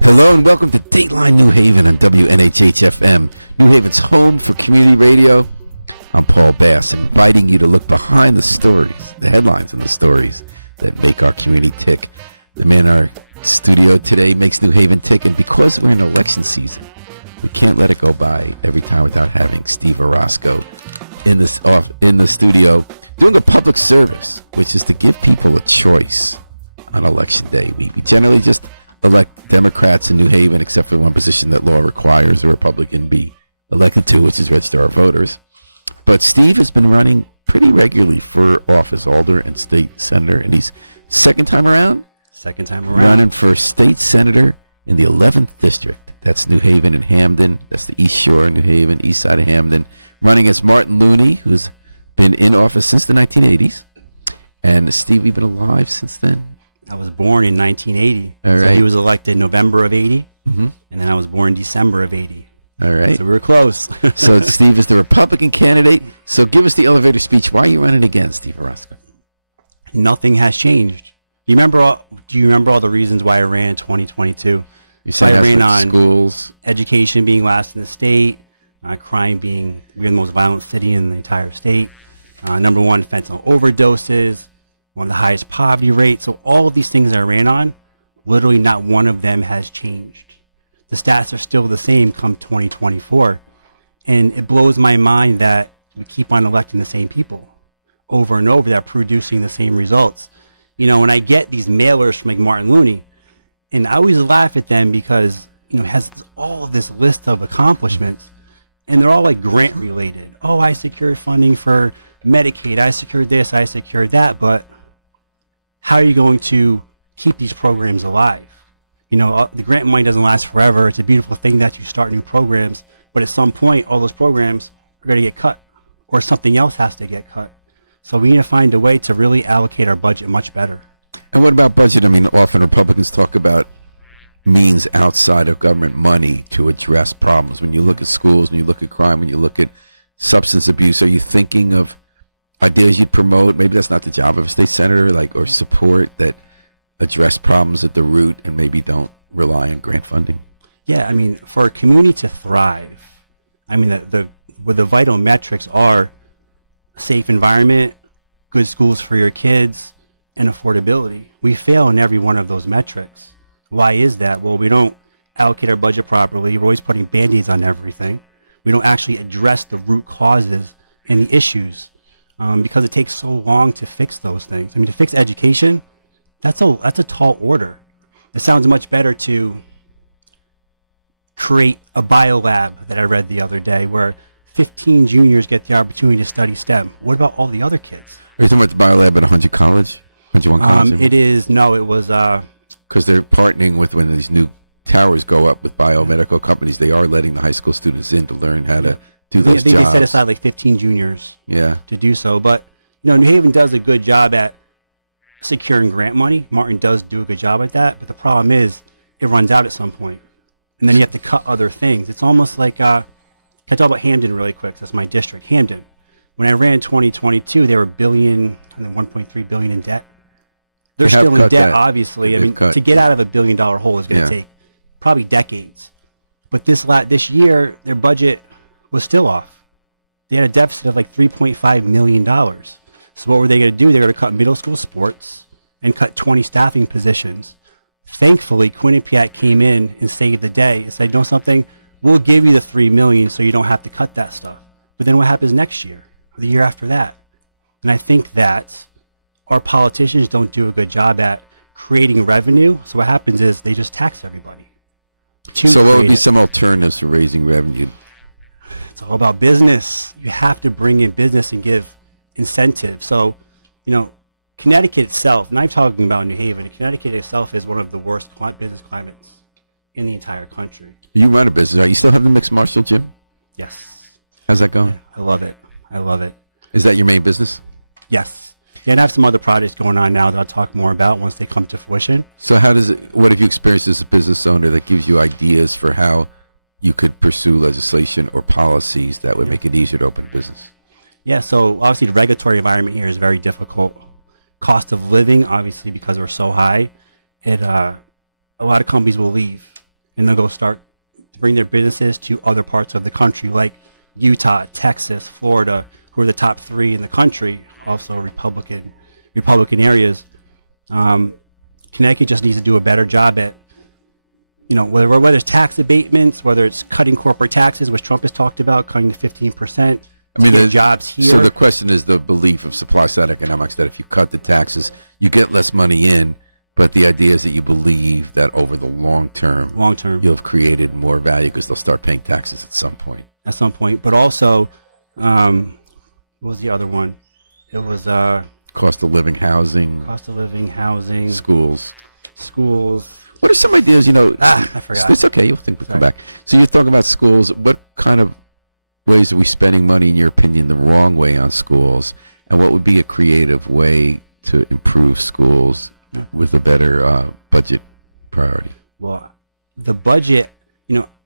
Hello and welcome to Dateline New Haven on WNHH-FM, New Haven's home for community radio. I'm Paul Bass, inviting you to look behind the stories, the headlines and the stories that make our community tick. The man in our studio today makes New Haven tick, and because we're in election season, we can't let it go by every time without having Steve Orosco in the studio doing a public service, which is to give people a choice on election day. We generally just elect Democrats in New Haven, except for the one position that law requires a Republican be elected to, which is register our voters. But Steve has been running pretty regularly for office, alder and state senator, and he's second time around running for state senator in the 11th district. That's New Haven and Hamden. That's the East Shore, New Haven, east side of Hamden. Running as Martin Looney, who's been in office since the 1980s. And Steve, you've been alive since then? I was born in 1980. All right. So he was elected November of 80, mm-hmm. and then I was born December of 80. All right. So we were close. So Steve is the Republican candidate. So give us the elevator speech. Why are you running again, Steve Orosco? Nothing has changed. Do you remember all the reasons why I ran in 2022? You said I ran on schools, education being last in the state, crime being we're the most violent city in the entire state, number one fentanyl overdoses, one of the highest poverty rates. So all of these things I ran on, literally not one of them has changed. The stats are still the same come 2024. And it blows my mind that we keep on electing the same people over and over that are producing the same results. You know, when I get these mailers from like Martin Looney, and I always laugh at them because, you know, it has all of this list of accomplishments and they're all like grant related. Oh, I secured funding for Medicaid. I secured this, I secured that. But how are you going to keep these programs alive? You know, the grant money doesn't last forever. It's a beautiful thing that you start new programs, but at some point, all those programs are going to get cut or something else has to get cut. So we need to find a way to really allocate our budget much better. And what about budget? I mean, often Republicans talk about means outside of government money to address problems. When you look at schools, when you look at crime, when you look at substance abuse, are you thinking of ideas you'd promote? Maybe that's not the job of a state senator, like, or support that address problems at the root and maybe don't rely on grant funding? Yeah, I mean, for a community to thrive, I mean, where the vital metrics are safe environment, good schools for your kids, and affordability. We fail in every one of those metrics. Why is that? Well, we don't allocate our budget properly. We're always putting band-aids on everything. We don't actually address the root causes and the issues because it takes so long to fix those things. I mean, to fix education, that's a tall order. It sounds much better to create a biolab that I read the other day where 15 juniors get the opportunity to study STEM. What about all the other kids? Are you talking about the biolab at 101 College? It was... Because they're partnering with, when these new towers go up with biomedical companies, they are letting the high school students in to learn how to do those jobs. They set aside like 15 juniors to do so. But, you know, New Haven does a good job at securing grant money. Martin does do a good job at that. But the problem is it runs out at some point. And then you have to cut other things. It's almost like, can I talk about Hamden really quick? That's my district, Hamden. When I ran in 2022, they were $1.3 billion in debt. They're still in debt, obviously. I mean, to get out of $1 billion hole is going to take probably decades. But this year, their budget was still off. They had a deficit of like $3.5 million. So what were they going to do? They're going to cut middle school sports and cut 20 staffing positions. Thankfully, Quinnipiac came in and saved the day and said, you know something? We'll give you the $3 million so you don't have to cut that stuff. But then what happens next year, or the year after that? And I think that our politicians don't do a good job at creating revenue. So what happens is they just tax everybody. So what would be some alternatives for raising revenue? It's all about business. You have to bring in business and give incentives. So, you know, Connecticut itself, and I'm talking about New Haven, Connecticut itself is one of the worst business climates in the entire country. You run a business, right? You still have the mixed martial gym? Yes. How's that going? Yeah, I love it. I love it. Is that your main business? Yes. Yeah, and I have some other projects going on now that I'll talk more about once they come to fruition. So what have you experienced as a business owner that gives you ideas for how you could pursue legislation or policies that would make it easier to open a business? Yeah, so obviously the regulatory environment here is very difficult. Cost of living, obviously, because we're so high, a lot of companies will leave and they'll go start to bring their businesses to other parts of the country, like Utah, Texas, Florida, who are the top three in the country, also Republican areas. Connecticut just needs to do a better job at, whether it's tax abatements, whether it's cutting corporate taxes, which Trump has talked about, cutting to 15%. I mean, the jobs here. So the question is the belief of supply side economics that if you cut the taxes, you get less money in. But the idea is that you believe that over the long term, you'll have created more value because they'll start paying taxes at some point. But also, what was the other one? It was cost of living, housing, schools. What are some ideas? I forgot. It's okay. You'll think we'll come back. So you're talking about schools. What kind of ways are we spending money, in your opinion, the wrong way on schools? And what would be a creative way to improve schools with a better budget priority? Well, the budget,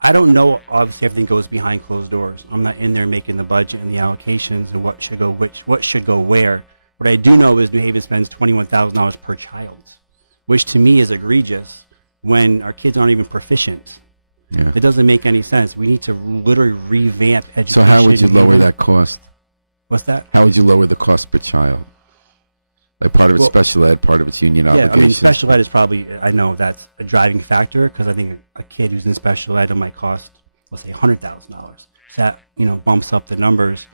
I don't know. Obviously, everything goes behind closed doors. I'm not in there making the budget and the allocations and what should go where. What I do know is New Haven spends $21,000 per child, which to me is egregious when our kids aren't even proficient. Yeah. It doesn't make any sense. We need to literally revamp education. So how would you lower that cost? What's that? How would you lower the cost per child? Like part of it's special ed, part of it's union obligations. Yeah, I mean, special ed is probably, I know that's a driving factor because I think a kid who's in special ed might cost, let's say, $100,000. So that, bumps up the numbers.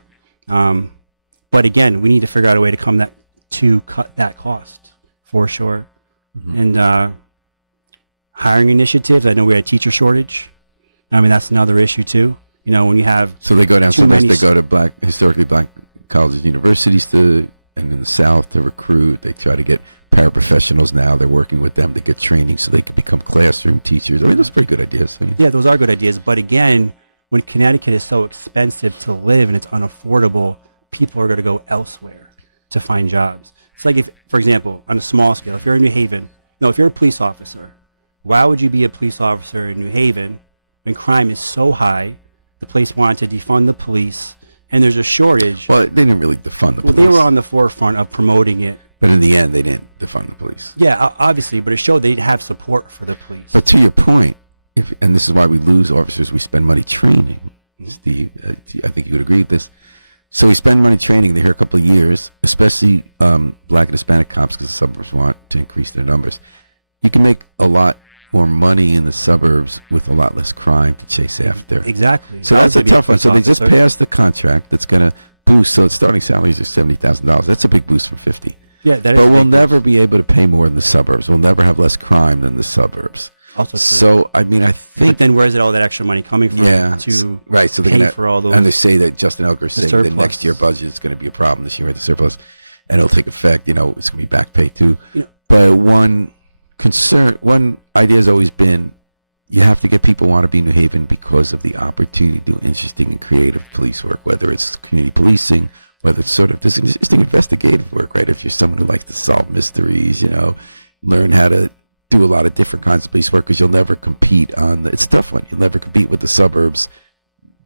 But again, we need to figure out a way to cut that cost for sure. Mm-hmm. And hiring initiatives. I know we had a teacher shortage. I mean, that's another issue too. When you have they go down. Sometimes they go to historically black colleges, universities and in the South to recruit. They try to get paraprofessionals now. They're working with them to get training so they can become classroom teachers. I mean, those are pretty good ideas. Yeah, those are good ideas. But again, when Connecticut is so expensive to live and it's unaffordable, people are going to go elsewhere to find jobs. It's like if, for example, on a small scale, if you're in New Haven, if you're a police officer, why would you be a police officer in New Haven when crime is so high? The place wanted to defund the police, and there's a shortage. Well, they didn't really defund the police. Well, they were on the forefront of promoting it. But in the end, they didn't defund the police. Yeah, obviously, but it showed they didn't have support for the police. But to your point, and this is why we lose officers, we spend money training. Steve, I think you would agree with this. So we spend money training. They're here a couple of years, especially black and Hispanic cops, because the suburbs want to increase their numbers. You can make a lot more money in the suburbs with a lot less crime to chase after. Exactly. So that's a tough one. So they just passed the contract that's going to boost. So starting salaries are $70,000. That's a big boost from 50. Yeah, that is. But we'll never be able to pay more in the suburbs. We'll never have less crime than the suburbs. Also true. So I mean, I think. But then where is all that extra money coming from? Yeah. To right. So they're pay gonna, for all those. And they say that Justin Elgar is saying that next year budget is going to be a problem. This year the surplus, and it'll take effect. It's going to be back pay too. But one idea has always been, you have to get people want to be in New Haven because of the opportunity to do interesting and creative police work, whether it's community policing, whether it's sort of this interesting investigative work, right? If you're someone who likes to solve mysteries, learn how to do a lot of different kinds of police work, because you'll never compete it's a tough one. You'll never compete with the suburbs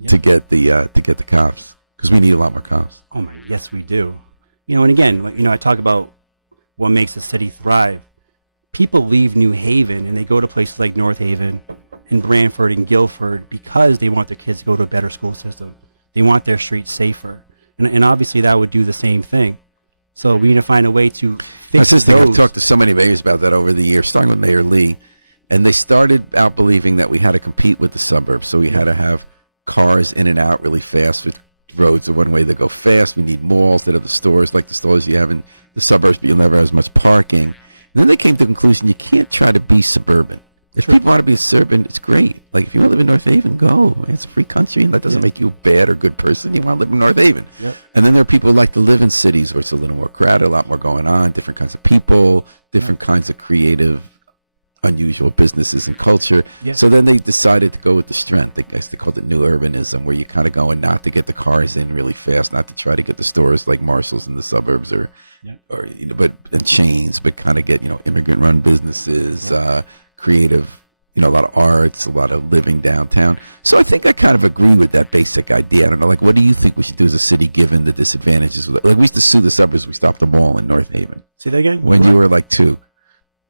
to get the cops, because we need a lot more cops. Oh my, yes, we do. And again, I talk about what makes a city thrive. People leave New Haven and they go to places like North Haven and Branford and Guilford because they want their kids to go to a better school system. They want their streets safer. And obviously that would do the same thing. So we need to find a way to fix this thing. I've talked to so many mayors about that over the years, starting with Mayor Lee. And they started out believing that we had to compete with the suburbs. So we had to have cars in and out really fast with roads are one way. They go fast. We need malls that have the stores like the stores you have in the suburbs, but you'll never have as much parking. And then they came to the conclusion you can't try to be suburban. If people want to be suburban, it's great. Like if you want to live in North Haven, go. It's a free country, and that doesn't make you a bad or good person. You want to live in North Haven. Yep. And then there are people who like to live in cities where it's a little more crowded, a lot more going on, different kinds of people, different kinds of creative, unusual businesses and culture. Yeah. So then they decided to go with the strength. I guess they called it new urbanism, where you kind of going not to get the cars in really fast, not to try to get the stores like Marshall's in the suburbs or but and chains, but kind of get immigrant run businesses, creative a lot of arts, a lot of living downtown. So I think I kind of agree with that basic idea. I don't know, like, what do you think we should do as a city given the disadvantages? Like, we used to sue the suburbs. We stopped the mall in North Haven. See that again? When you were like 2.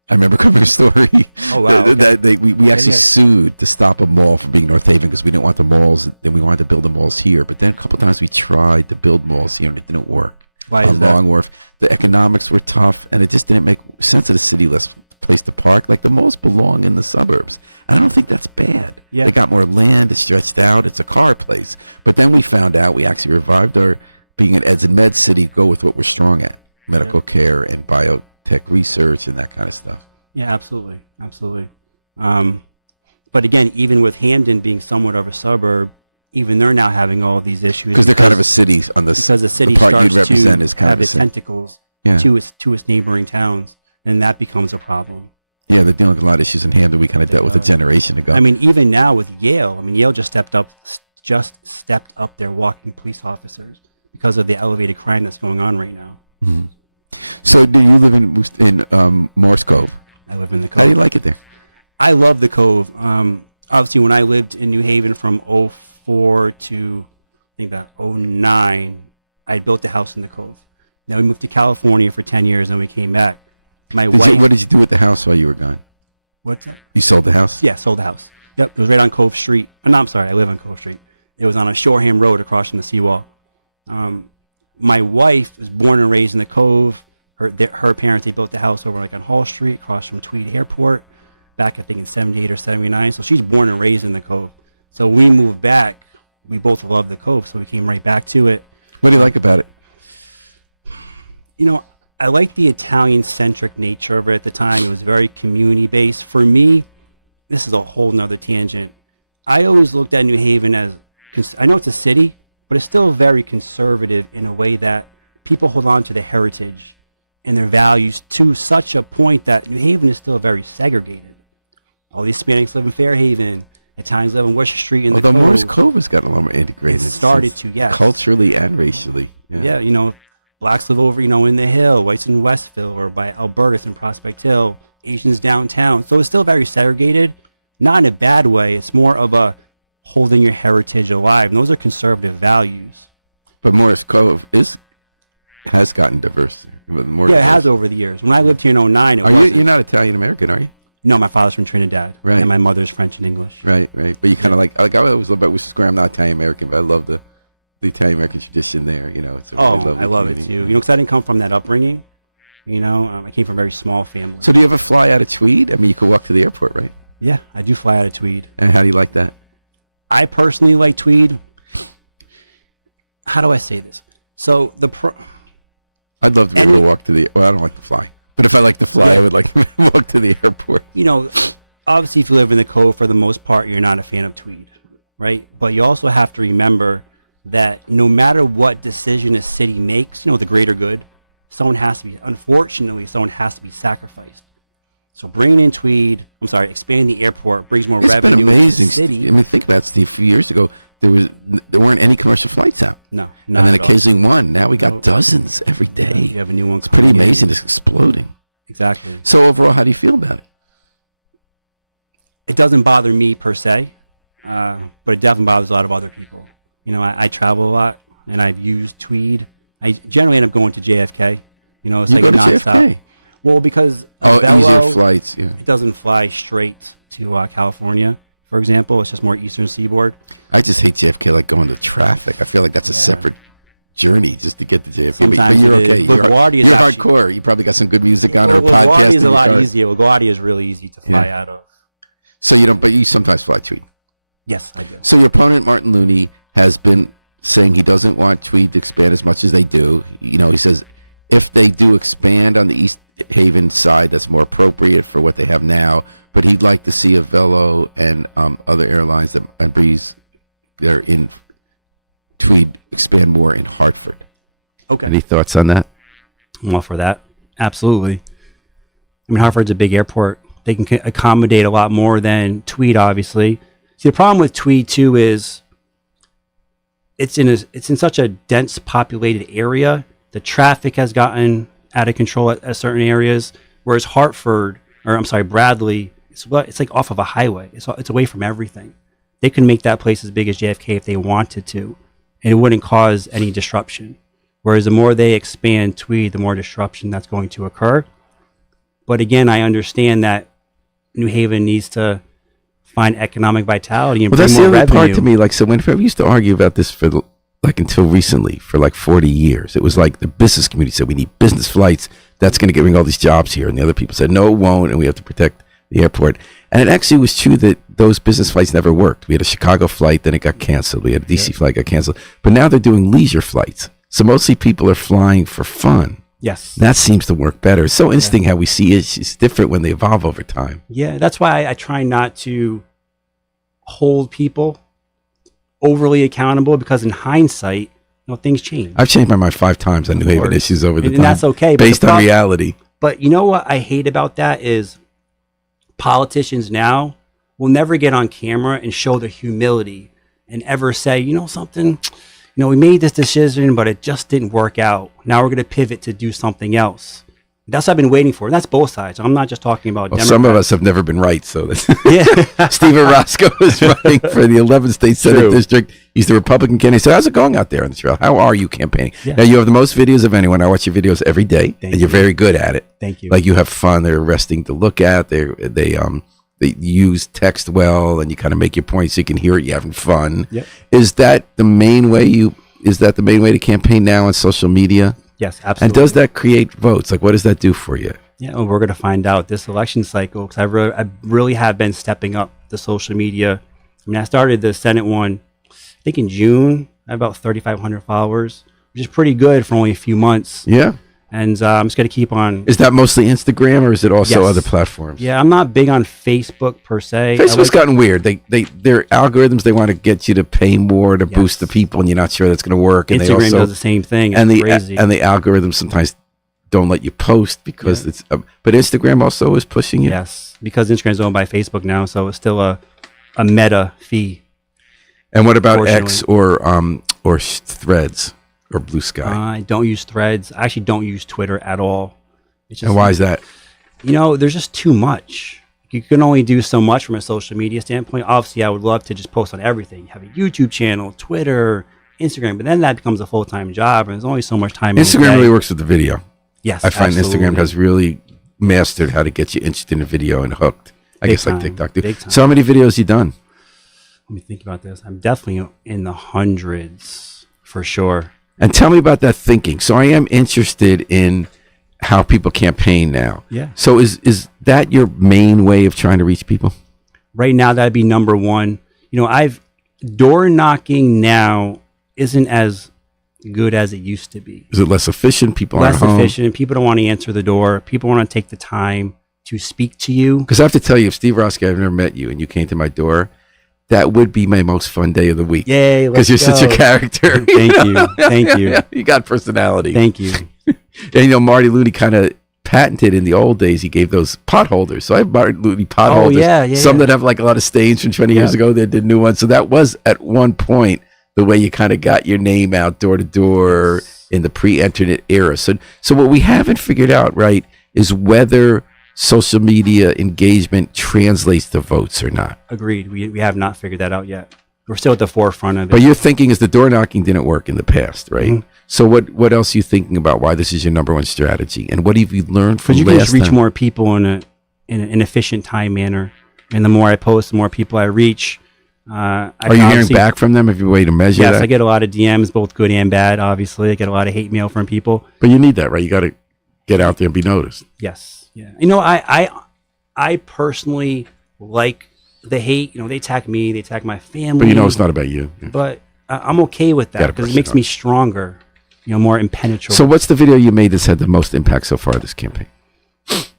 I remember covering a story. Oh, wow. Okay. We actually sued to stop a mall from being North Haven because we didn't want the malls. Then we wanted to build the malls here. But then a couple of times we tried to build malls here and it didn't work. Why is that? Long Wharf. The economics were tough and it just didn't make sense of the city less place to park. Like, the malls belong in the suburbs. And I don't think that's bad. Yeah. They got more land. It's stretched out. It's a car place. But then we found out we actually revived our being an eds and med city, go with what we're strong at. Medical care and biotech research and that kind of stuff. Yeah, absolutely. Absolutely. But again, even with Hamden being somewhat of a suburb, even they're now having all these issues. Because they're kind of a city on because the city part starts you'd represent to is kind have of a its city. tentacles Yeah. to its neighboring towns, and that becomes a problem. Yeah, they're dealing with a lot of issues in Hamden we kind of dealt with a generation ago. I mean, even now with Yale, Yale just stepped up their walking police officers because of the elevated crime that's going on right now. Mm-hmm. So, do you live in Morse Cove? I live in the Cove. How do you like it there? I love the Cove. Obviously, when I lived in New Haven from 04 to I think about 09, I had built a house in the Cove. Then we moved to California for 10 years, and we came back. My wife. What did you do with the house while you were gone? What's that? You sold the house? Yeah, sold the house. Yep, it was right on Cove Street. No, I'm sorry, I live on Cove Street. It was on a Shoreham Road across from the seawall. My wife was born and raised in the Cove. Her parents, they built the house over like on Hall Street, across from Tweed Airport, back I think in 78 or 79. So she's born and raised in the Cove. So we moved back. We both loved the Cove, so we came right back to it. What do you like about it? I like the Italian-centric nature of it at the time. It was very community-based. For me, this is a whole nother tangent. I always looked at New Haven as, I know it's a city, but it's still very conservative in a way that people hold on to their heritage and their values to such a point that New Haven is still very segregated. All the Hispanics live in Fairhaven. Italians live on Worcester Street in the Cove. Although Morse Cove has gotten a lot more integrated. It started to, yes. Culturally and racially. Yeah, blacks live over, in the Hill, whites in Westville or by Albertus in Prospect Hill, Asians downtown. So it's still very segregated, not in a bad way. It's more of a holding your heritage alive. And those are conservative values. But Morris Cove has gotten diverse. More it diverse. has over the years. When I lived here in 09, it wasn't. You're not Italian American, are you? No, my father's from Trinidad. Right. And my mother's French and English. Right. But you kind of I always love about Worcester Square. I'm not Italian American, but I love the Italian American tradition there. It's a really lovely I love community. it too. Because I didn't come from that upbringing. I came from a very small family. So do you ever fly out of Tweed? You could walk to the airport, right? Yeah, I do fly out of Tweed. And how do you like that? I personally like Tweed. How do I say this? So I'd love to be able to walk to the. Well, I don't like to fly, but if I like to fly, I would like to walk to the airport. Obviously, if you live in the Cove, for the most part, you're not a fan of Tweed, right? But you also have to remember that no matter what decision a city makes, the greater good, unfortunately, someone has to be sacrificed. So bringing in expanding the airport brings more revenue It's been amazing. to the city. Think about it, Steve. A few years ago, there weren't any commercial flights out. No, and then occasionally one. Now we got dozens every day. Yeah, you have a new one. It's pretty amazing. It's exploding. Exactly. So overall, how do you feel about it? It doesn't bother me per se, but it definitely bothers a lot of other people. I travel a lot, and I've used Tweed. I generally end up going to JFK. It's you like go a to nonstop. JFK? Well, because easier flights. Yeah, it doesn't fly straight to California. For example, it's just more Eastern Seaboard. I just hate JFK, like going to traffic. I feel like that's a separate journey just to get to JFK. Sometimes but you're okay. You're actually hardcore. You probably got some good music on or a LaGuardia podcast. is a lot easier. LaGuardia is really easy to fly out of. So you don't, but you sometimes fly Tweed. Yes, I do. So your opponent, Martin Looney, has been saying he doesn't want Tweed to expand as much as they do. He says if they do expand on the East Haven side, that's more appropriate for what they have now. But he'd like to see a Velo and other airlines and Breeze that are in Tweed expand more in Hartford. Okay. It's on that. I'm all for that. Absolutely. Hartford's a big airport. They can accommodate a lot more than Tweed, obviously. See, the problem with Tweed too is it's in such a dense populated area. The traffic has gotten out of control at certain areas, whereas Bradley, it's like off of a highway. It's away from everything. They can make that place as big as JFK if they wanted to, and it wouldn't cause any disruption. Whereas the more they expand Tweed, the more disruption that's going to occur. But again, I understand that New Haven needs to find economic vitality and well, bring that's more the other revenue. part to me. Like, so whenever we used to argue about this for like until recently, for like 40 years, it was like the business community said we need business flights. That's going to bring all these jobs here, and the other people said no, it won't, and we have to protect the airport. And it actually was true that those business flights never worked. We had a Chicago flight, then it got canceled. We had a DC flight, got canceled. But now they're doing leisure flights. So mostly people are flying for fun. Yes. That seems to work better. It's so interesting how we see it. It's different when they evolve over time. Yeah, that's why I try not to hold people overly accountable, because in hindsight, things change. I've changed my mind 5 times on New Haven issues over the time. And that's okay. Based on reality. But you know what I hate about that is politicians now will never get on camera and show their humility and ever say, something, we made this decision, but it just didn't work out. Now we're going to pivot to do something else. That's what I've been waiting for. And that's both sides. I'm not just talking about Democrats. Some of us have never been right. So that's yeah. Steve Orosco is running for the 11th State Senate District. He's the Republican candidate. So how's it going out there on the trail? How are you campaigning? Yeah. Now, you have the most videos of anyone. I watch your videos every day, and you're very good at it. Thank you. Like, you have fun. They're arresting to look at. They use text well, and you kind of make your point so you can hear it. You're having fun. Yep. Is that the main way to campaign now on social media? Yes, absolutely. And does that create votes? Like, what does that do for you? Yeah, well, we're going to find out this election cycle, because I really have been stepping up the social media. I mean, I started the Senate one, I think in June. I have about 3,500 followers, which is pretty good for only a few months. Yeah. And I'm just going to keep on. Is that mostly Instagram, or is it also other platforms? Yeah, I'm not big on Facebook per se. Facebook's gotten weird. Their algorithms, they want to get you to pay more to boost the people, and you're not sure that's going to work. And Instagram does the same thing. It's crazy. And the algorithms sometimes don't let you post because it's. But Instagram also is pushing you. Yes, because Instagram's owned by Facebook now, so it's still a meta fee. And what about X or Threads? Or Blue Sky? I don't use Threads. I actually don't use Twitter at all. It's just, and why is that? There's just too much. You can only do so much from a social media standpoint. Obviously, I would love to just post on everything. Have a YouTube channel, Twitter, Instagram, but then that becomes a full-time job, and there's only so much time. Instagram really works with the video. Yes, I find Instagram has really mastered how to get you interested in a video and hooked. I guess like TikTok do. So how many videos you done? Let me think about this. I'm definitely in the hundreds for sure. And tell me about that thinking. So I am interested in how people campaign now. Yeah. So is that your main way of trying to reach people? Right now, that'd be number one. Door knocking now isn't as good as it used to be. Is it less efficient? People aren't home? Less efficient. People don't want to answer the door. People want to take the time to speak to you. Because I have to tell you, if Steve Roski, I've never met you, and you came to my door, that would be my most fun day of the week. Yay, because you're such a character. Thank you. You got personality. Thank you. And Marty Looney kind of patented in the old days. He gave those pot holders. So I have Marty Looney pot holders. Yeah. Some that have like a lot of stains from 20 years ago. They did new ones. So that was at one point the way you kind of got your name out door to door in the pre-internet era. So what we haven't figured out, right, is whether social media engagement translates to votes or not. Agreed. We have not figured that out yet. We're still at the forefront of it. But your thinking is the door knocking didn't work in the past, right? Mm-hmm. So what else are you thinking about why this is your number one strategy? And what have you learned from last time? Because you can just reach more people in an efficient time manner. And the more I post, the more people I reach. Are you hearing back from them? Have you a way to measure that? Yes, I get a lot of DMs, both good and bad, obviously. I get a lot of hate mail from people. But you need that, right? You got to get out there and be noticed. Yes. Yeah. I personally like the hate. They attack me, they attack my family. But it's not about you. Yeah. But I'm okay with that because it makes me stronger, more impenetrable. So what's the video you made that's had the most impact so far this campaign? Let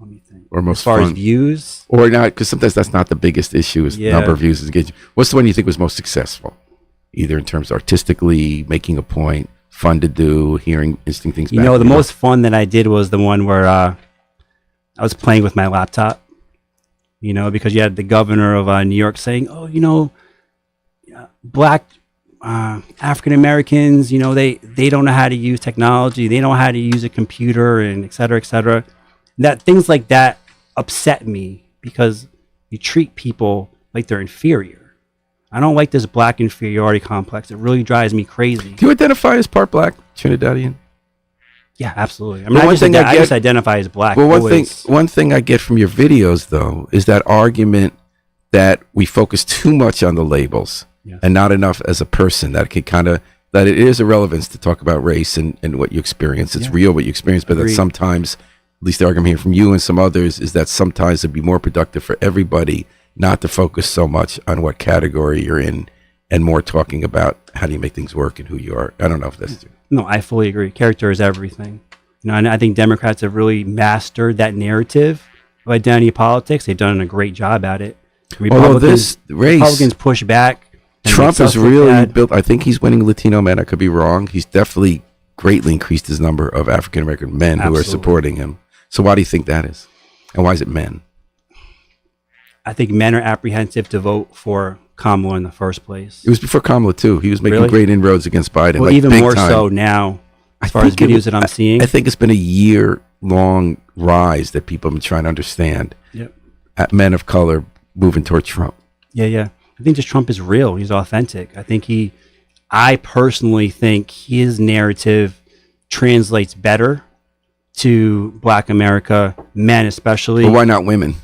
me think. Or most as far fun? As views? Or not, because sometimes that's not the biggest issue is number of views. What's the one you think was most successful? Either in terms of artistically, making a point, fun to do, hearing interesting things back. The most fun that I did was the one where I was playing with my laptop, because you had the governor of New York saying, black African Americans, they don't know how to use technology. They don't know how to use a computer and et cetera, et cetera. Things like that upset me because you treat people like they're inferior. I don't like this black inferiority complex. It really drives me crazy. Do you identify as part black, Trinidadian? Yeah, absolutely. I mean, I just identify as black. Well, one thing I get from your videos, though, is that argument that we focus too much on the labels and not enough as a person. That that it is irrelevance to talk about race and what you experience. It's real what you experience, but that sometimes, at least the argument here from you and some others, is that sometimes it'd be more productive for everybody not to focus so much on what category you're in and more talking about how do you make things work and who you are. I don't know if that's true. No, I fully agree. Character is everything. And I think Democrats have really mastered that narrative of identity politics. They've done a great job at it. Republicans push back. Trump has really built, I think he's winning Latino men. I could be wrong. He's definitely greatly increased his number of African-American men who are supporting him. So why do you think that is? And why is it men? I think men are apprehensive to vote for Kamala in the first place. It was before Kamala, too. He was making great inroads against Biden. Well, even more so now, as far as videos that I'm seeing. I think it's been a year-long rise that people have been trying to understand. Men of color moving toward Trump. Yeah. I think just Trump is real. He's authentic. I personally think his narrative translates better to Black America, men especially. But why not women?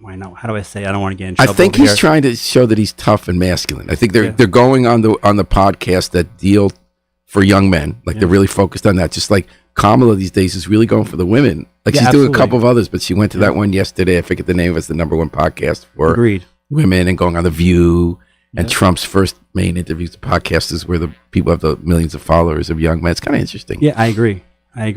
Why not? How do I say? I don't want to get in trouble. I think he's trying to show that he's tough and masculine. I think they're going on the podcast that deal for young men, like they're really focused on that. Just like Kamala these days is really going for the women. Like she's doing a couple of others, but she went to that one yesterday. I forget the name. It's the #1 podcast for women and going on The View. And Trump's first main interviews, the podcast is where the people have the millions of followers of young men. It's kind of interesting. Yeah, I agree. I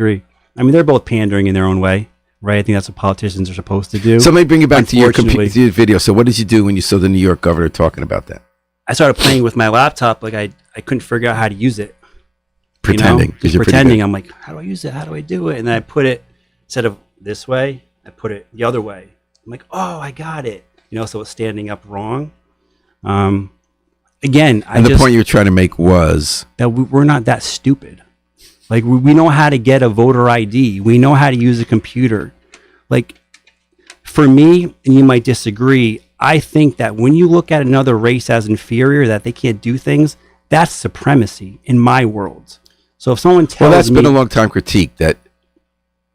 mean, they're both pandering in their own way. Right, I think that's what politicians are supposed to do. So let me bring you back to your video. So what did you do when you saw the New York governor talking about that? I started playing with my laptop. Like I couldn't figure out how to use it. Pretending. Just pretending. I'm like, how do I use it? How do I do it? And then I put it, instead of this way, I put it the other way. I'm like, oh, I got it. So it's standing up wrong. Again, the point you're trying to make was that we're not that stupid. Like, we know how to get a voter ID. We know how to use a computer. Like, for me, and you might disagree, I think that when you look at another race as inferior, that they can't do things, that's supremacy in my world. So if someone tells me... Well, that's been a long time critique that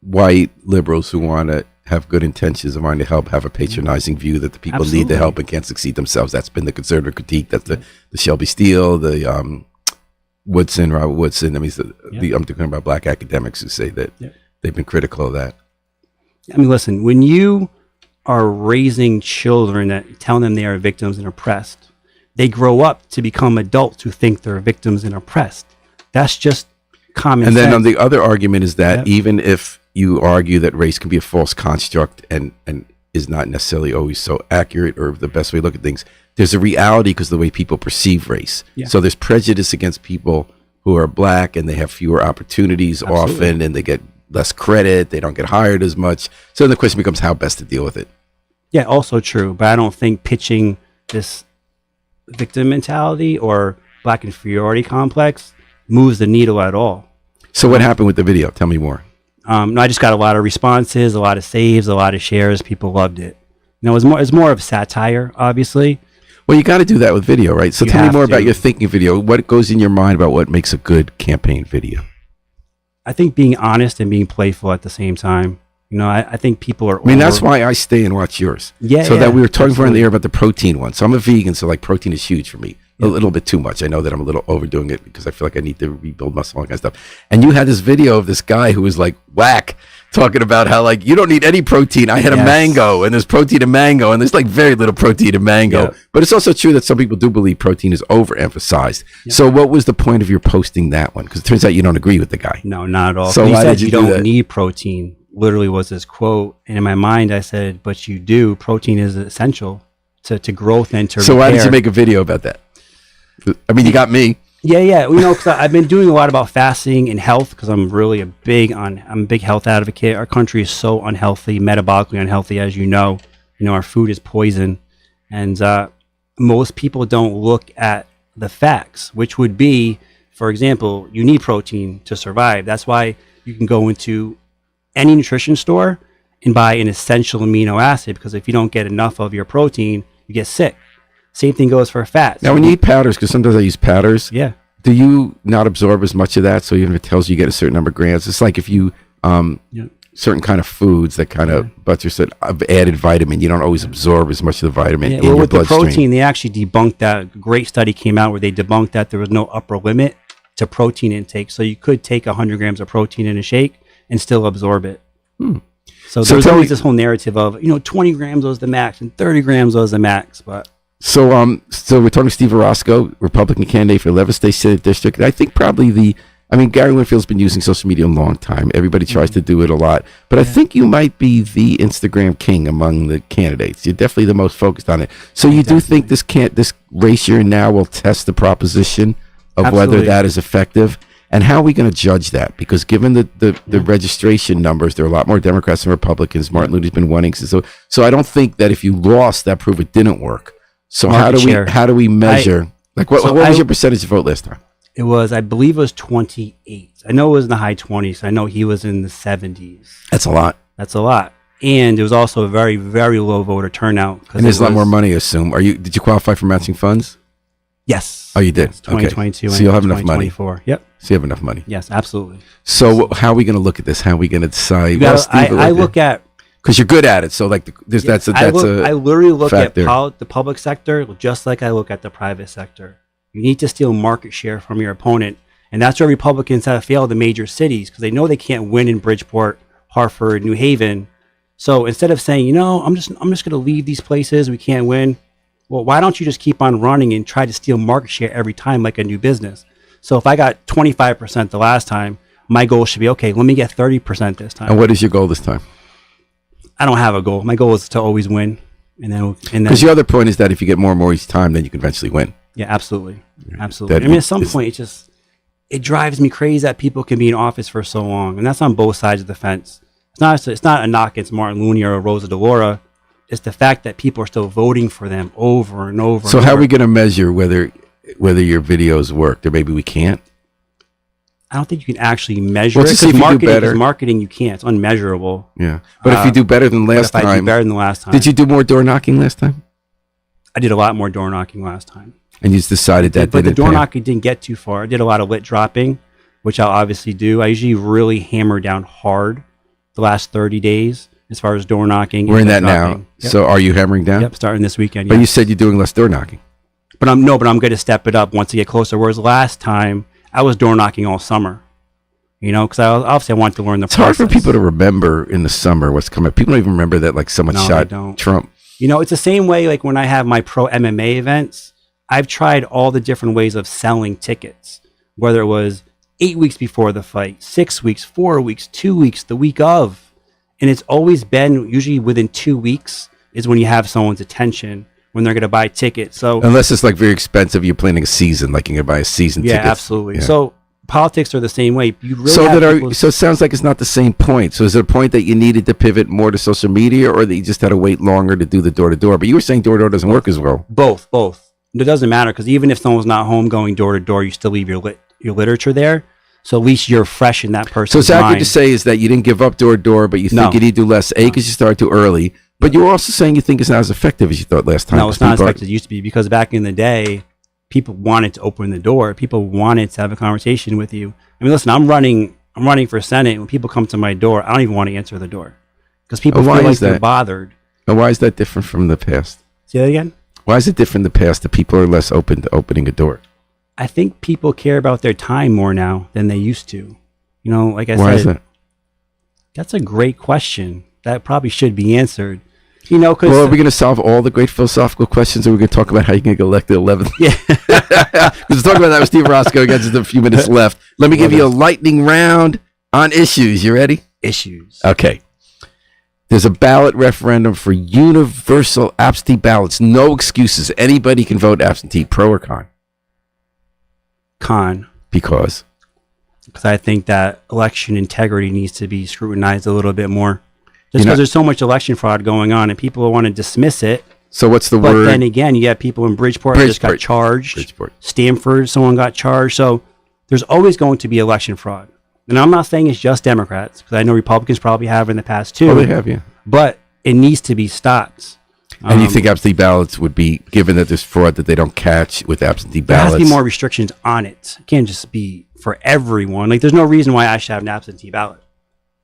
white liberals who want to have good intentions and want to help have a patronizing view that the people need the help and can't succeed themselves. That's been the conservative critique. That's the Shelby Steele, the... Robert Woodson. I mean, I'm talking about black academics who say that they've been critical of that. I mean, listen, when you are raising children, telling them they are victims and oppressed, they grow up to become adults who think they're victims and oppressed. That's just common sense. And then the other argument is that even if you argue that race can be a false construct and is not necessarily always so accurate or the best way to look at things, there's a reality because of the way people perceive race. So there's prejudice against people who are black and they have fewer opportunities often and they get less credit. They don't get hired as much. So then the question becomes how best to deal with it. Yeah, also true. But I don't think pitching this victim mentality or black inferiority complex moves the needle at all. So what happened with the video? Tell me more. No, I just got a lot of responses, a lot of saves, a lot of shares. People loved it. It's more of satire, obviously. Well, you got to do that with video, right? So tell me more about your thinking video. What goes in your mind about what makes a good campaign video? I think being honest and being playful at the same time. I think people are... I mean, that's why I stay and watch yours. That we were talking before in the air about the protein one. So I'm a vegan, so like protein is huge for me. A little bit too much. I know that I'm a little overdoing it because I feel like I need to rebuild muscle and all that kind of stuff. And you had this video of this guy who was like whack, talking about how like you don't need any protein. I had a mango and there's protein in mango and there's like very little protein in mango. But it's also true that some people do believe protein is overemphasized. So what was the point of your posting that one? Because it turns out you don't agree with the guy. No, not at all. So he why said did you don't need protein. Literally was his quote. And in my mind, I said, but you do. Protein is essential to growth and to So repair. why did you make a video about that? I mean, you got me. Yeah. Because I've been doing a lot about fasting and health because I'm really I'm a big health advocate. Our country is so unhealthy, metabolically unhealthy, as you know. Our food is poison. And most people don't look at the facts, which would be, for example, you need protein to survive. That's why you can go into any nutrition store and buy an essential amino acid, because if you don't get enough of your protein, you get sick. Same thing goes for fats. Now, when you eat powders, because sometimes I use powders, yeah, do you not absorb as much of that? So even if it tells you get a certain number of grams, it's like if you certain kind of foods that kind of Butcher said have added vitamin, you don't always absorb as much of the vitamin in your with bloodstream. the protein, they actually debunked that. A great study came out where they debunked that there was no upper limit to protein intake. So you could take 100 grams of protein in a shake and still absorb it. So there's always this whole narrative of 20 grams was the max and 30 grams was the max, but. So we're talking to Steve Orosco, Republican candidate for 11th State Senate District. I think probably Gary Winfield's been using social media a long time. Everybody tries to do it a lot. But I think you might be the Instagram king among the candidates. You're definitely the most focused on it. So you do think this race you're in now will test the proposition of whether that is effective? And how are we going to judge that? Because given the registration numbers, there are a lot more Democrats than Republicans. Martin Luther's been winning. So I don't think that if you lost, that prove it didn't work. So how do we measure? What was your percentage of vote last time? It was, I believe it was 28. I know it was in the high 20s. I know he was in the 70s. That's a lot. That's a lot. And it was also a very, very low voter turnout. And there's a lot more money, I assume. Did you qualify for matching funds? Yes. Oh, you did? Yes, 2022 okay. So you'll have enough money. Yep. So you have enough money. Yes, absolutely. So how are we going to look at this? How are we going to decide? I look at... Because you're good at it, so I literally look at the public sector just like I look at the private sector. You need to steal market share from your opponent, and that's where Republicans have failed the major cities, because they know they can't win in Bridgeport, Hartford, New Haven. So instead of saying, I'm just going to leave these places, we can't win. Well, why don't you just keep on running and try to steal market share every time like a new business? So if I got 25% the last time, my goal should be, okay, let me get 30% this time. And what is your goal this time? I don't have a goal. My goal is to always win, and then because your other point is that if you get more and more each time, then you can eventually win. Yeah, absolutely. At some point, it drives me crazy that people can be in office for so long, and that's on both sides of the fence. It's not a knock against Martin Looney or Rosa DeLauro. It's the fact that people are still voting for them over and over. So how are we going to measure whether your videos worked, or maybe we can't? I don't think you can actually measure it, because marketing you can't. It's unmeasurable. Yeah, but if you do better than last time, I do better than the last time. Did you do more door knocking last time? I did a lot more door knocking last time. And you just decided that, but the door knocking didn't get too far. I did a lot of lit dropping, which I'll obviously do. I usually really hammer down hard the last 30 days as far as door knocking. We're in that now. Yep. So are you hammering down? Yep, starting this weekend. But you said you're doing less door knocking. But I'm going to step it up once I get closer. Whereas last time I was door knocking all summer. Because I want to learn the process. It's hard for people to remember in the summer what's coming. People don't even remember that someone shot Trump. It's the same way like when I have my pro MMA events, I've tried all the different ways of selling tickets, whether it was 8 weeks before the fight, 6 weeks, 4 weeks, 2 weeks, the week of. And it's always been usually within 2 weeks is when you have someone's attention, when they're going to buy tickets. So unless it's very expensive, you're planning a season, like you're going to buy a season ticket. Yeah, absolutely. Yeah. So politics are the same way. So it sounds like it's not the same point. So is it a point that you needed to pivot more to social media, or that you just had to wait longer to do the door-to-door? But you were saying door-to-door doesn't work as well. Both. It doesn't matter, because even if someone's not home going door-to-door, you still leave your literature there. So at least you're fresh in that person's mind. So exactly to say is that you didn't give up door-to-door, but you think you need to do less, because you started too early. But you were also saying you think it's not as effective as you thought last time. No, it's not as effective as it used to be, because back in the day, people wanted to open the door. People wanted to have a conversation with you. I mean, listen, I'm running for Senate. When people come to my door, I don't even want to answer the door, because people feel like they're bothered. And why is that different from the past? Say that again? Why is it different in the past that people are less open to opening a door? I think people care about their time more now than they used to. Like I said. Why is that? That's a great question. That probably should be answered. Well, are we going to solve all the great philosophical questions, or are we going to talk about how you can get elected 11th? Yeah. Because we're talking about that with Steve Orosco again, just a few minutes left. Let me give you a lightning round on issues. You ready? Issues. Okay. There's a ballot referendum for universal absentee ballots. No excuses. Anybody can vote absentee, pro or con? Con. Because I think that election integrity needs to be scrutinized a little bit more. Just because there's so much election fraud going on and people want to dismiss it. So what's the word? But then again, you have people in Bridgeport that just got charged. Stanford, someone got charged. So there's always going to be election fraud. And I'm not saying it's just Democrats, because I know Republicans probably have in the past too. Oh, they have, yeah. But it needs to be stopped. And you think absentee ballots would be, given that there's fraud that they don't catch with absentee There ballots? has to be more restrictions on it. It can't just be for everyone. Like, there's no reason why I should have an absentee ballot.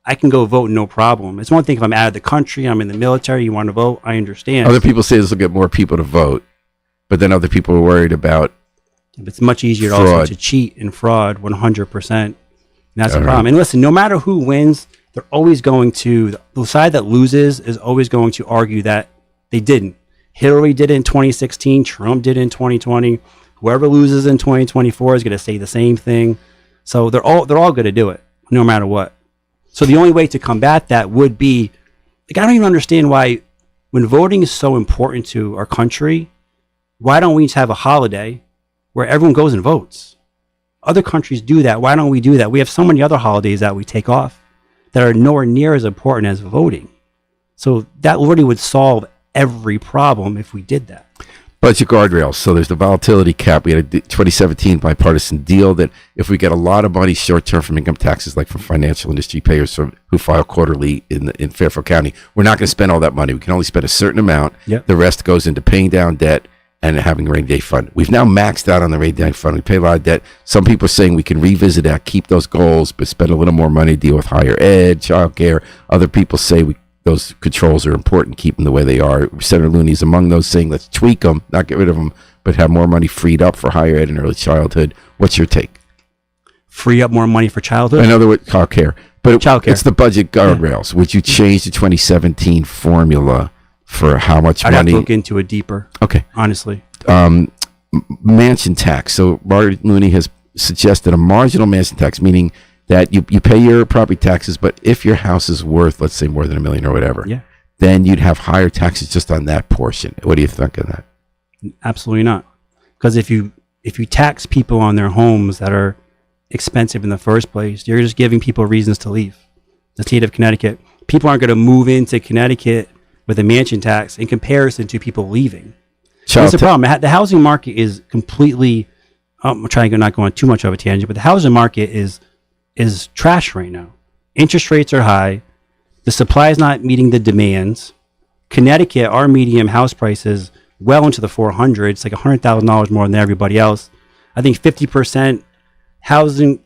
I can go vote, no problem. It's one thing if I'm out of the country, I'm in the military, you want to vote, I understand. Other people say this will get more people to vote, but then other people are worried about It's much easier fraud. also to cheat and fraud 100%. And that's the All problem. right. And listen, no matter who wins, they're always going to, the side that loses is always going to argue that they didn't. Hillary did it in 2016. Trump did it in 2020. Whoever loses in 2024 is going to say the same thing. So they're all going to do it, no matter what. So the only way to combat that would be, like, I don't even understand why, when voting is so important to our country, why don't we just have a holiday where everyone goes and votes? Other countries do that. Why don't we do that? We have so many other holidays that we take off that are nowhere near as important as voting. So that literally would solve every problem if we did that. budget guardrails. So there's the volatility cap. We had a 2017 bipartisan deal that if we get a lot of money short term from income taxes, like from financial industry payers who file quarterly in Fairfield County, we're not going to spend all that money. We can only spend a certain amount. Yep. The rest goes into paying down debt and having a rainy day fund. We've now maxed out on the rainy day fund. We pay a lot of debt. Some people are saying we can revisit that, keep those goals, but spend a little more money to deal with higher ed, child care. Other people say those controls are important, keep them the way they are. Senator Looney's among those, saying let's tweak them, not get rid of them, but have more money freed up for higher ed and early childhood. What's your take? Free up more money for childhood? In other words, child care. But Childcare. It's the budget guardrails. Would you change the 2017 formula for how much I'd have money? to look into it deeper, Okay. honestly. Mansion tax. So Marty Looney has suggested a marginal mansion tax, meaning that you pay your property taxes, but if your house is worth, let's say, more than $1 million or whatever, Yeah. then you'd have higher taxes just on that portion. What do you think of that? Absolutely not. Because if you tax people on their homes that are expensive in the first place, you're just giving people reasons to leave the state of Connecticut. People aren't going to move into Connecticut with a mansion tax in comparison to people leaving. That's the problem. The housing market is completely, I'm trying to not go on too much of a tangent, but the housing market is trash right now. Interest rates are high. The supply is not meeting the demands. Connecticut, our median house prices well into the 400s. It's like $100,000 more than everybody else. I think 50% housing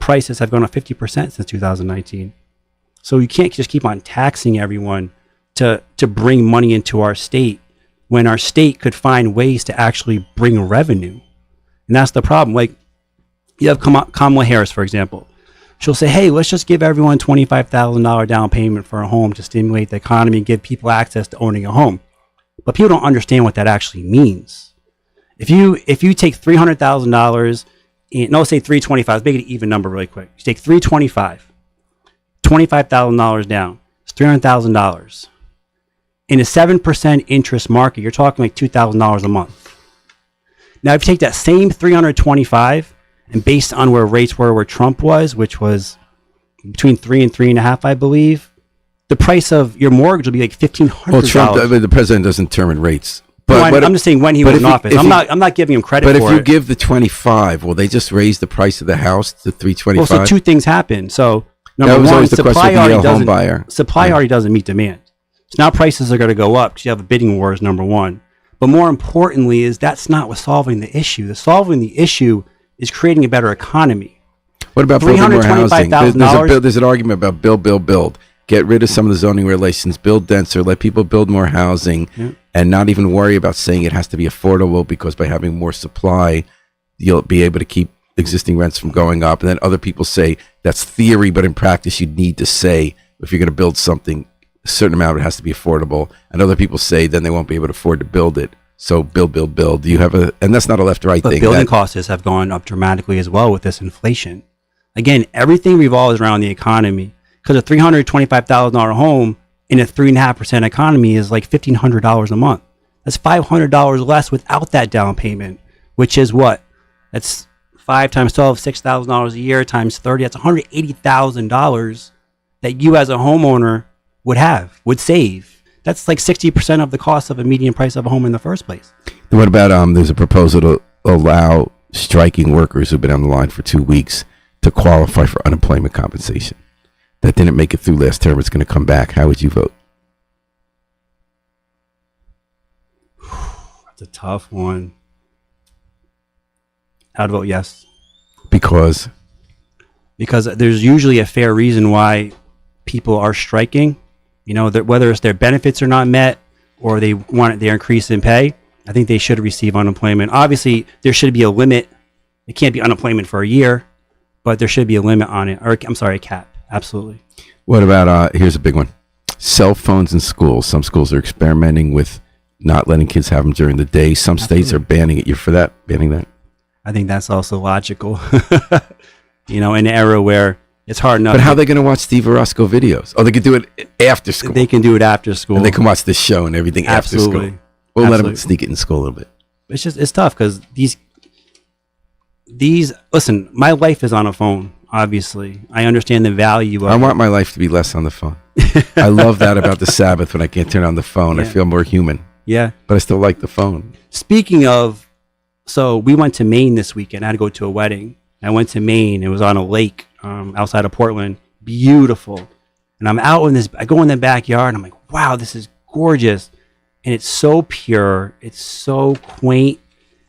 prices have gone up 50% since 2019. So you can't just keep on taxing everyone to bring money into our state when our state could find ways to actually bring revenue. And that's the problem. Like, you have Kamala Harris, for example. She'll say, hey, let's just give everyone $25,000 down payment for a home to stimulate the economy and give people access to owning a home. But people don't understand what that actually means. If you take $300,000, no, say $325,000, let's make it an even number really quick. You take $325,000, $25,000 down, it's $300,000. In a 7% interest market, you're talking like $2,000 a month. Now, if you take that same $325,000 and based on where rates were where Trump was, which was between 3 and 3.5, I believe, the price of your mortgage will be like $1,500. Well, Trump, the president doesn't determine rates. But I'm just saying when he was in office. I'm not giving him credit for it. But if you give the 25, will they just raise the price of the house to 325? Well, so two things happen. So That was number one, always the question supply with the already home doesn't buyer. supply Yeah. already doesn't meet demand. So now prices are going to go up because you have a bidding war is number one. But more importantly is that's not what's solving the issue. Solving the issue is creating a better economy. What about building more housing? $325,000. There's an argument about build. Get rid of some of the zoning regulations, build denser, let people build more housing, and not even worry about saying it has to be affordable, because by having more supply, you'll be able to keep existing rents from going up. And then other people say that's theory, but in practice, you need to say if you're going to build something, a certain amount of it has to be affordable. And other people say then they won't be able to afford to build it. So build. Do you have and that's not a left-right thing. But building costs have gone up dramatically as well with this inflation. Again, everything revolves around the economy. Because a $325,000 home in a 3.5% economy is like $1,500 a month. That's $500 less without that down payment, which is what? That's 5 times 12, $6,000 a year times 30. That's $180,000 that you as a homeowner would save. That's like 60% of the cost of a median price of a home in the first place. What about there's a proposal to allow striking workers who've been on the line for 2 weeks to qualify for unemployment compensation that didn't make it through last term, it's going to come back, how would you vote? That's a tough one. I'd vote yes. Because there's usually a fair reason why people are striking. You know, that whether it's their benefits are not met or they want their increase in pay, I think they should receive unemployment. Obviously, there should be a limit. It can't be unemployment for a year, but there should be a limit on it. Or, I'm sorry, a cap. Absolutely. what about, here's a big one, cell phones in schools. Some schools are experimenting with not letting kids have them during the day. Some states are banning it. You're for that? Banning that? I think that's also logical. You know, in an era where it's hard enough. But how are they going to watch Steve Orosco videos? Oh, they could do it after school. They can do it after school. And they can watch this show and everything after Absolutely. school. We'll let them sneak it in school a little bit. It's tough because these, listen, my life is on a phone, obviously. I understand the value of I want my life to be less on the phone. I love that about the Sabbath when I can't turn on the phone. Yeah. I feel more human. Yeah. But I still like the phone. Speaking of, so we went to Maine this weekend. I had to go to a wedding. I went to Maine. It was on a lake outside of Portland. Beautiful. And I'm out in this, I go in the backyard and I'm like, wow, this is gorgeous. And it's so pure. It's so quaint.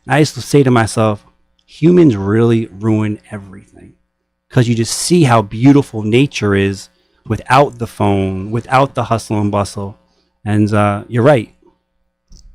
And I used to say to myself, humans really ruin everything. Because you just see how beautiful nature is without the phone, without the hustle and bustle. And you're right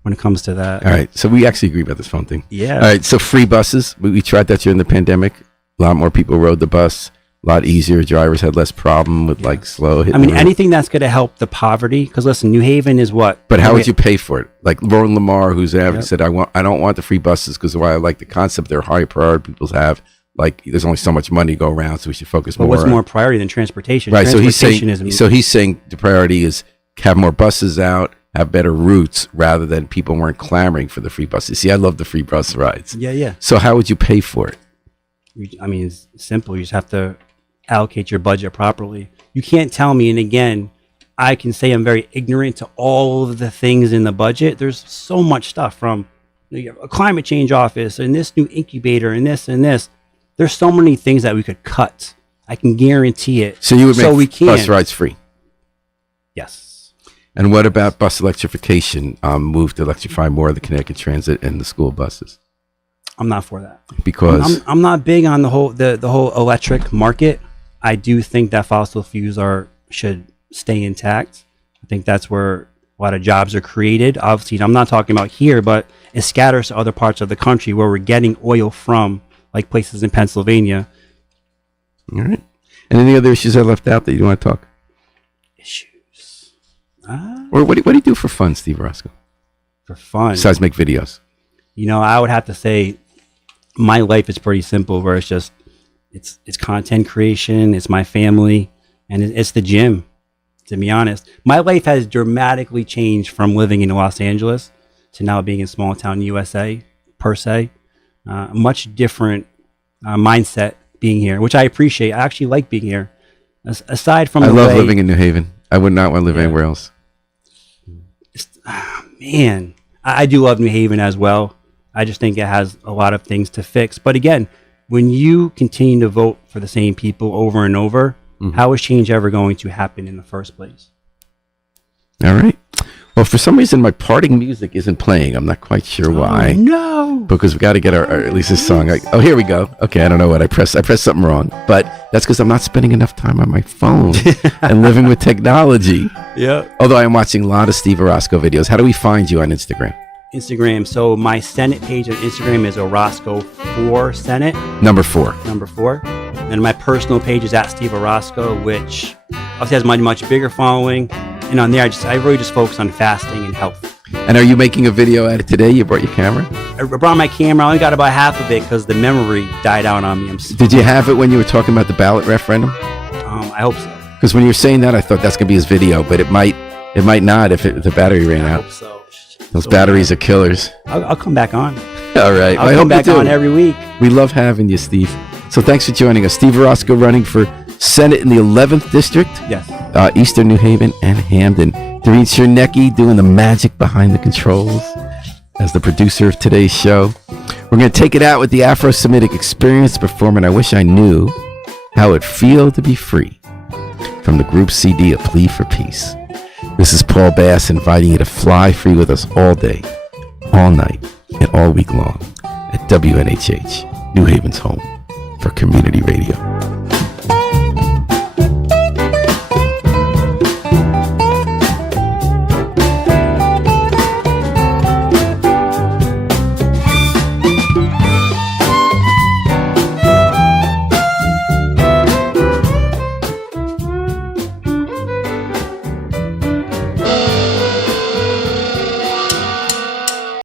when it comes to that. All right. So we actually agree about this phone thing. Yeah. All right. So free buses. We tried that during the pandemic. A lot more people rode the bus. A lot easier. Drivers had less problem with like slow hitting. I mean, the road. anything that's going to help the poverty. Because listen, New Haven is what? But how would you pay for it? Like Lauren Lamar, who's an advocate, said, I don't want the free buses because why I like the concept they're high priority people have. Like there's only so much money to go around, so we should focus But more. what's more priority than transportation? Right. So he's Transportation saying the priority is have more buses out, have better routes, rather than people weren't clamoring for the free buses. See, I love the free bus rides. Yeah. So how would you pay for it? I mean, it's simple. You just have to allocate your budget properly. You can't tell me, and again, I can say I'm very ignorant to all of the things in the budget. There's so much stuff from a climate change office and this new incubator and this and this. There's so many things that we could cut. I can guarantee it. So you would make bus rides free? Yes. And what about bus electrification? Move to electrify more of the Connecticut Transit and the school buses? I'm not for that. Because I'm not big on the whole electric market. I do think that fossil fuels should stay intact. I think that's where a lot of jobs are created. Obviously, I'm not talking about here, but it scatters to other parts of the country where we're getting oil from, like places in Pennsylvania. All right. And any other issues I left out that you want to talk? Issues. Or what do you do for fun, Steve Orosco? For fun. Besides make videos. You know, I would have to say my life is pretty simple, where it's content creation, it's my family, and it's the gym, to be honest. My life has dramatically changed from living in Los Angeles to now being in small town USA, per se. Much different mindset being here, which I appreciate. I actually like being here. Aside from I love living in New Haven. I would not want to live anywhere else. Man, I do love New Haven as well. I just think it has a lot of things to fix. But again, when you continue to vote for the same people over and over, how is change ever going to happen in the first place? All right. Well, for some reason, my parting music isn't playing. I'm not quite sure why. Oh, no. Because we got to get our at least this song. Oh, here we go. Okay, I don't know what I pressed. I pressed something wrong. But that's because I'm not spending enough time on my phone and living with technology. Yeah. Although I am watching a lot of Steve Orosco videos. How do we find you on Instagram? Instagram. So my Senate page on Instagram is Orosco4Senate. Number 4. And my personal page is at Steve Orosco, which obviously has much bigger following. And on there, I really just focus on fasting and health. And are you making a video at it today? You brought your camera? I brought my camera. I only got about half of it because the memory died out on me. Did you have it when you were talking about the ballot referendum? I hope so. Because when you were saying that, I thought that's going to be his video, but it might not if the battery ran out. I hope so. Those batteries are killers. I'll come back on. All right. I'll come back on every week. We love having you, Steve. So thanks for joining us. Steve Orosco running for Senate in the 11th District. Yes. Eastern New Haven and Hamden. Doreen Chernecki doing the magic behind the controls as the producer of today's show. We're going to take it out with the Afro-Semitic Experience performing I Wish I Knew How It Feel to Be Free, from the group CD A Plea for Peace. This is Paul Bass inviting you to fly free with us all day, all night, and all week long at WNHH, New Haven's home for community radio.